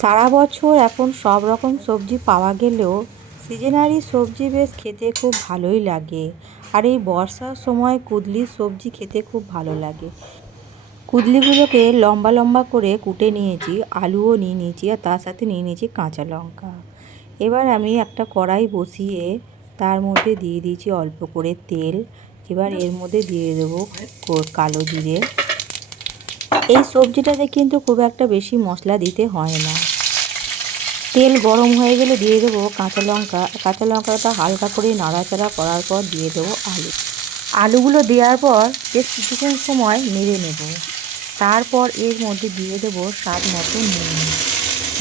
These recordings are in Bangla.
সারা বছর এখন সব রকম সবজি পাওয়া গেলেও সিজনারি সবজি বেশ খেতে খুব ভালোই লাগে। আর এই বর্ষার সময় কুদলির সবজি খেতে খুব ভালো লাগে। কুদলিগুলোকে লম্বা লম্বা করে কুটে নিয়েছি, আলুও নিয়ে নিয়েছি, আর তার সাথে নিয়ে নিয়েছি কাঁচা লঙ্কা। এবার আমি একটা কড়াই বসিয়ে তার মধ্যে দিয়ে দিয়েছি অল্প করে তেল। এবার এর মধ্যে দিয়ে দেবো কালো জিরে। এই সবজিটাতে কিন্তু খুব একটা বেশি মশলা দিতে হয় না। তেল গরম হয়ে গেলে দিয়ে দেবো কাঁচা লঙ্কা। কাঁচা লঙ্কাটা হালকা করে নাড়াচাড়া করার পর দিয়ে দেবো আলু। আলুগুলো দেওয়ার পর বেশ কিছুক্ষণ সময় নেড়ে নেব। তারপর এর মধ্যে দিয়ে দেবো স্বাদ মতো নুন।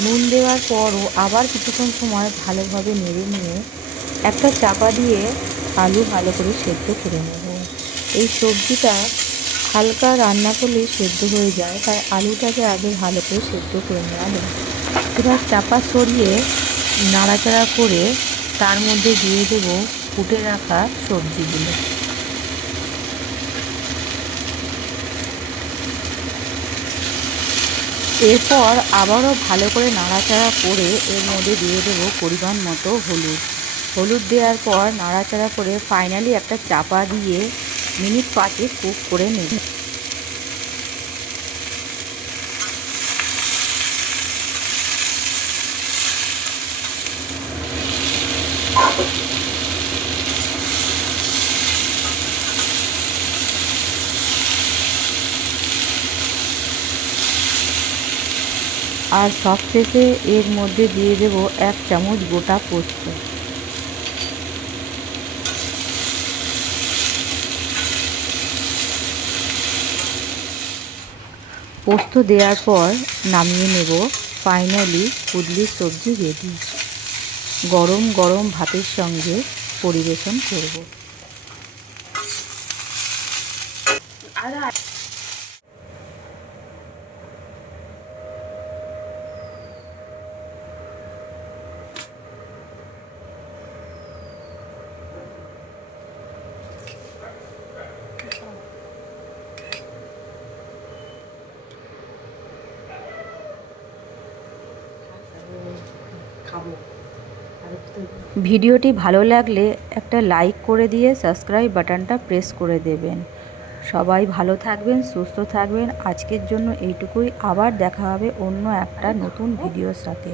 নুন দেওয়ার পরও আবার কিছুক্ষণ সময় ভালোভাবে নেড়ে নিয়ে একটা চাপা দিয়ে আলু ভালো করে সেদ্ধ করে নেব। এই সবজিটা হালকা রান্না করলে সেদ্ধ হয়ে যায়, তাই আলুটাকে আগে ভালো করে সেদ্ধ করে নেওয়া যায়। এবার চাপা সরিয়ে নাড়াচাড়া করে তার মধ্যে দিয়ে দেবো কুটে রাখা সবজিগুলো। এরপর আবারও ভালো করে নাড়াচাড়া করে এর মধ্যে দিয়ে দেবো পরিমাণ মতো হলুদ। হলুদ দেওয়ার পর নাড়াচাড়া করে ফাইনালি একটা চাপা দিয়ে মিনিট 5 কুক করে নেব। আর সবশেষে এর মধ্যে দিয়ে দেবো 1 চামচ গোটা পোস্ত। পোস্ত দেওয়ার পর নামিয়ে নেব। ফাইনালি কুদলির সবজি রেডি। গরম গরম ভাতের সঙ্গে পরিবেশন করব। ভিডিওটি ভালো লাগলে একটা লাইক করে দিয়ে সাবস্ক্রাইব বাটনটা প্রেস করে দেবেন। সবাই ভালো থাকবেন, সুস্থ থাকবেন। আজকের জন্য এইটুকুই। আবার দেখা হবে অন্য একটা নতুন ভিডিওর সাথে।